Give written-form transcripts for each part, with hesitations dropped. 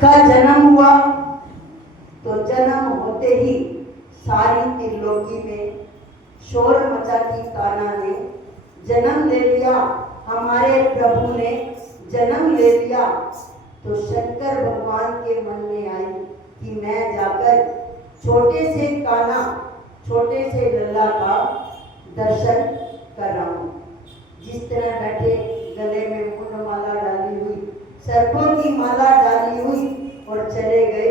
का जन्म हुआ तो जन्म होते ही सारी त्रिलोकी में शोर मचा कि कान्हा ने जन्म ले लिया, हमारे प्रभु ने जन्म ले लिया। तो शंकर भगवान के मन में आई कि मैं जाकर छोटे से कान्हा, छोटे से लल्ला का दर्शन कराऊं। जिस तरह बैठे गले में मुंड माला डाली हुई, सर्पों की माला डाली हुई और चले गए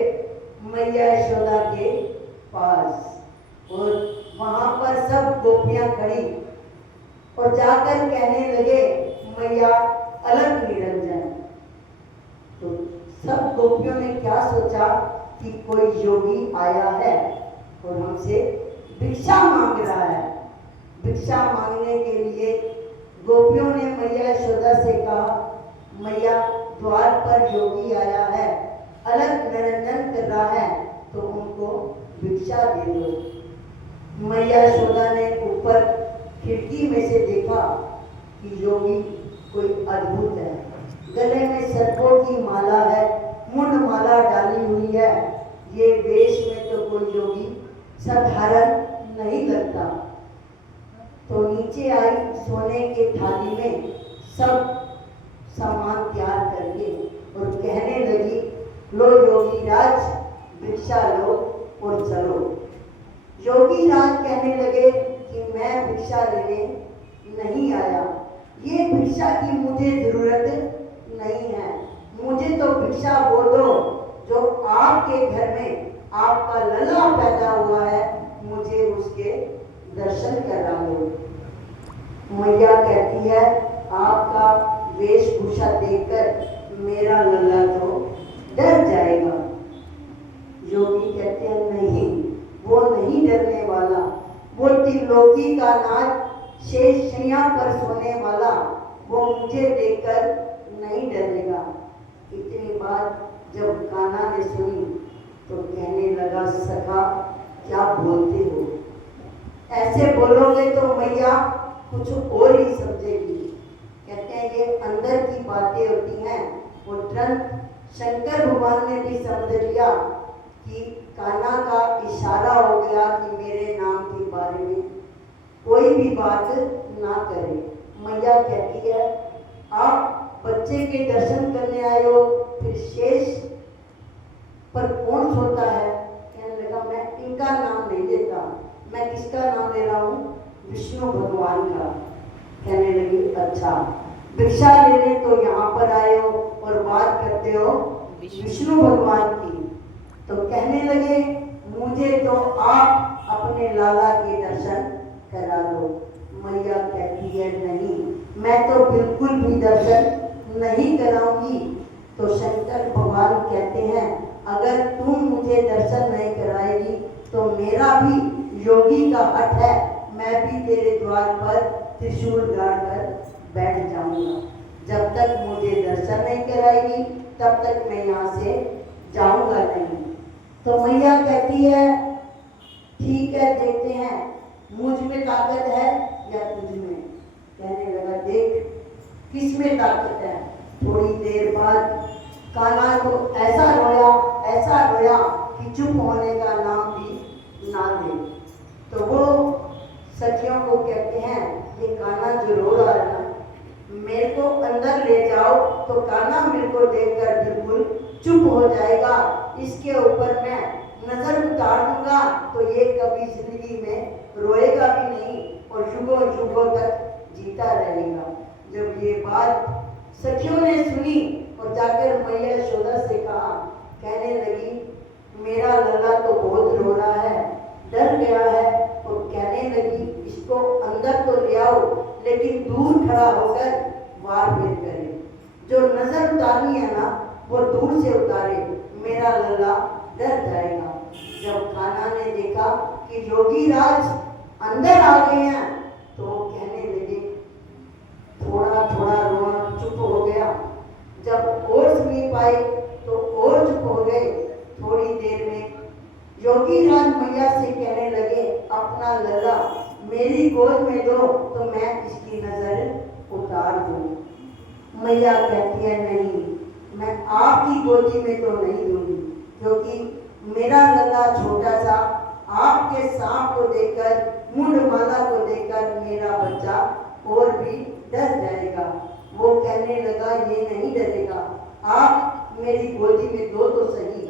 मैया यशोदा के पास। और वहां पर सब गोपियां खड़ी और जाकर कहने लगे मैया अलग निरंजन। तो सब गोपियों ने क्या सोचा कि कोई योगी आया है और हमसे भिक्षा मांग रहा है। भिक्षा मांगने के लिए गोपियों ने मैया यशोदा से कहा मैया द्वार पर योगी आया है, अलग निरंजन कर रहा है, तो उनको भिक्षा दे दो। मैया यशोदा ने ऊपर खिड़की में से देखा कि योगी कोई अद्भुत है, गले में सर्पों की माला है, मुंड माला डाली हुई है, ये वेश में तो कोई योगी साधारण नहीं लगता। तो नीचे आई सोने के थाली में सब सामान तैयार करके और कहने लगी लो योगी राज भिक्षा लो और चलो। योगी राज कहने लगे कि मैं भिक्षा लेने नहीं आया, ये भिक्षा की मुझे जरूरत नहीं है, मुझे तो भिक्षा वो दो जो आपके घर में आपका लल्ला पैदा हुआ है, मुझे उसके दर्शन करा दो। मैया कहती है आपका वेशभूषा देखकर मेरा लल्ला तो डर जाएगा। योगी कहते हैं नहीं, वो नहीं डरने वाला, वो त्रिलोकी का नाच शेष शैया पर सोने वाला, वो मुझे देखकर नहीं डरेगा। इतनी बात जब कान्हा ने सुनी तो कहने लगा सखा क्या बोलते हो, ऐसे बोलोगे तो मैया कुछ और ही समझेगी। कहते हैं ये अंदर की बातें होती हैं। वो तुरंत शंकर भगवान ने भी समझ लिया कि कान्हा का इशारा हो गया कि मेरे नाम के बारे में कोई भी बात ना करे। मैया कहती है आप बच्चे के दर्शन करने आए हो, फिर शेष पर कौन सोता है? कहने लगा मैं इनका नाम नहीं लेता, मैं किसका नाम ले रहा हूँ? विष्णु भगवान का। कहने लगी अच्छा भिक्षा लेने तो यहाँ पर आए हो और बात करते हो विष्णु भगवान की। तो कहने लगे मुझे तो आप अपने लाला के दर्शन करा दो। मैया कहती है नहीं, मैं तो बिल्कुल भी दर्शन नहीं कराऊंगी। तो शंकर भगवान कहते हैं अगर तुम मुझे दर्शन नहीं कराएगी तो मेरा भी योगी का हट है, मैं भी तेरे द्वार पर त्रिशूल गाड़ कर बैठ जाऊंगा। जब तक मुझे दर्शन नहीं कराएगी तब तक मैं यहाँ से जाऊंगा नहीं। तो मैया कहती है ठीक है देखते हैं मुझ में ताकत है या तुझ में। कहने लगा देख किस में ताकत है। थोड़ी देर बाद कान्हा को ऐसा रोया कि चुप होने का नाम भी ना ले। तो वो सखियों को कहते हैं ये कान्हा जो रो रहा है ना, मेरे को अंदर ले जाओ तो कान्हा मेरे को देखकर बिल्कुल चुप हो जाएगा, इसके ऊपर मैं नजर उतार दूंगा तो ये कभी जिंदगी में रोएगा भी नहीं और युगों युगों तक जीता रहेगा। जब ये बात सखियों ने सुनी और जाकर मैया यशोदा से कहा, कहने लगी मेरा लल्ला तो बहुत रो रहा है, डर गया है। और कहने लगी इसको अंदर तो ले आओ लेकिन दूर खड़ा होकर वार भेद करे, जो नजर उतारनी है ना वो दूर से उतारे, मेरा लल्ला डर जाएगा। जब कान्हा ने देखा कि योगी राज अंदर आ गए हैं तो कहने लगे, थोड़ा थोड़ा रोना चुप हो गया। जब और समीप आए तो और चुप हो गए। थोड़ी देर में योगी राज मैया से कहने लगे अपना लल्ला मेरी गोद में दो तो मैं इसकी नजर उतार दूं। मैया कहती है नहीं, मैं आपकी गोदी में तो नहीं दूंगी, क्योंकि मेरा लल्ला छोटा सा आपके सांप को देखकर, मुंडमाला को देखकर मेरा बच्चा और भी डर जाएगा। वो कहने लगा, ये नहीं डरेगा, आप मेरी गोदी में दो तो सही।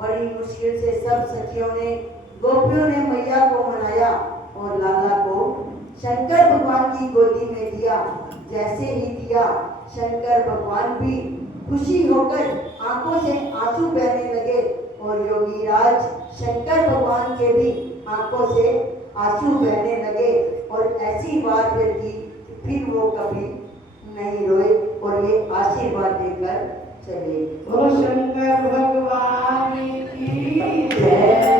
बड़ी मुश्किल से सब सखियों ने, गोपियों ने मैया को मनाया और लाला को शंकर भगवान की गोदी में दिया। जैसे ही दिया, शंकर भगवान भी खुशी होकर आंखों से आंसू बहने लगे और योगीराज शंकर भगवान के भी आंखों से आंसू बहने लगे। और ऐसी बात फिर की, फिर वो कभी नहीं रोए और ये आशीर्वाद देकर चले। ओ शंकर भगवान की जय।